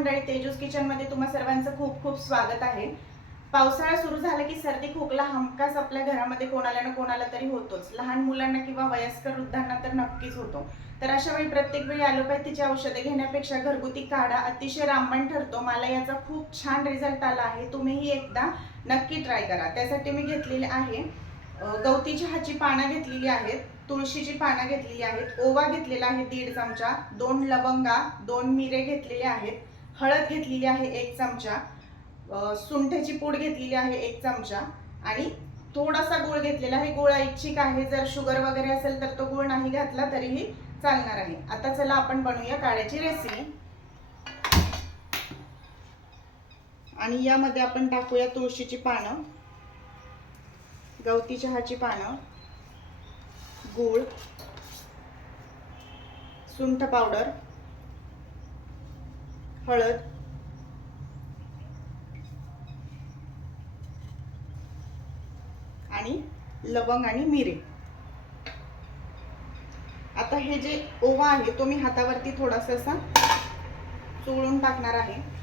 मंडळी, तेजूस किचनमध्ये तुम्हा सर्वांचं खूप खूप स्वागत आहे। पावसाळा सुरू झाला की सर्दी खोकला हमखास आपल्या घरामध्ये कोणाला ना कोणाला तरी होतोच। लहान मुलांना किंवा वयस्कर वृद्धांना तर नक्कीच होतो। तर अशा वेळी प्रत्येक वेळी ॲलोपॅथीची औषधे घेण्यापेक्षा घरगुती काढा अतिशय रामबाण ठरतो। मला याचा खूप छान रिझल्ट आला आहे। तुम्हीही एकदा नक्की ट्राय करा। त्यासाठी मी घेतलेले आहे गवती चहाची पानं घेतलेली आहेत, तुळशीची पानं घेतलेली आहेत, ओवा घेतलेला आहे 1.5 चमचा, 2 लवंगा, 2 मिरे घेतलेले आहेत, हळद घेतलेली आहे 1 चमचा, सुंठेची पूड घेतलेली आहे 1 चमचा आणि थोडासा गूळ घेतलेला आहे। गूळ ऐच्छिक आहे, जर शुगर वगैरे असेल तर तो गूळ नाही घातला तरीही चालणार आहे। आता चला आपण बनवूया काढ्याची रेसिपी। आणि यामध्ये आपण टाकूया तुळशीची पानं, गवती चहाची पानं, गूळ, सुंठ पावडर, हळद, आणि लवंग आणि मिरे। आता हे जे ओवा आहे तो मी हातावरती थोडासा असा चोळून टाकणार आहे।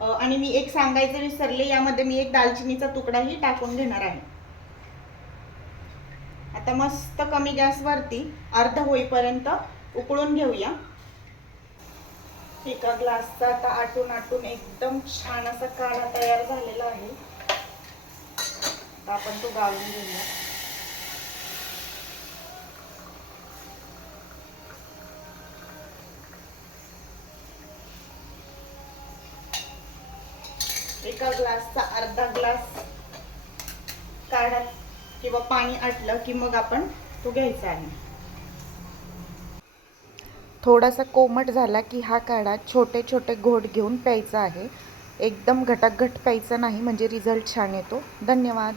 आणि मी एक सांगायचे विसरले, यामध्ये मी एक दालचिनीचा तुकडाही टाकून घेणार आहे। आता मस्त कमी गॅसवरती अर्ध होईपर्यंत उकळून घेऊया। एका ग्लासचा आता आटून आटून एकदम छान असा काढा तयार झालेला आहे। आता आपण तो गाळून घेऊया। एका ग्लासचा अर्धा ग्लास काढा किंवा पाणी आटलं की मग आपण तो घ्यायचा आहे। थोडासा कोमट झाला की हा काढा छोटे छोटे घोट घेऊन प्यायचा आहे। एकदम घटाघट प्यायचा नाही, म्हणजे रिझल्ट छान येतो। धन्यवाद।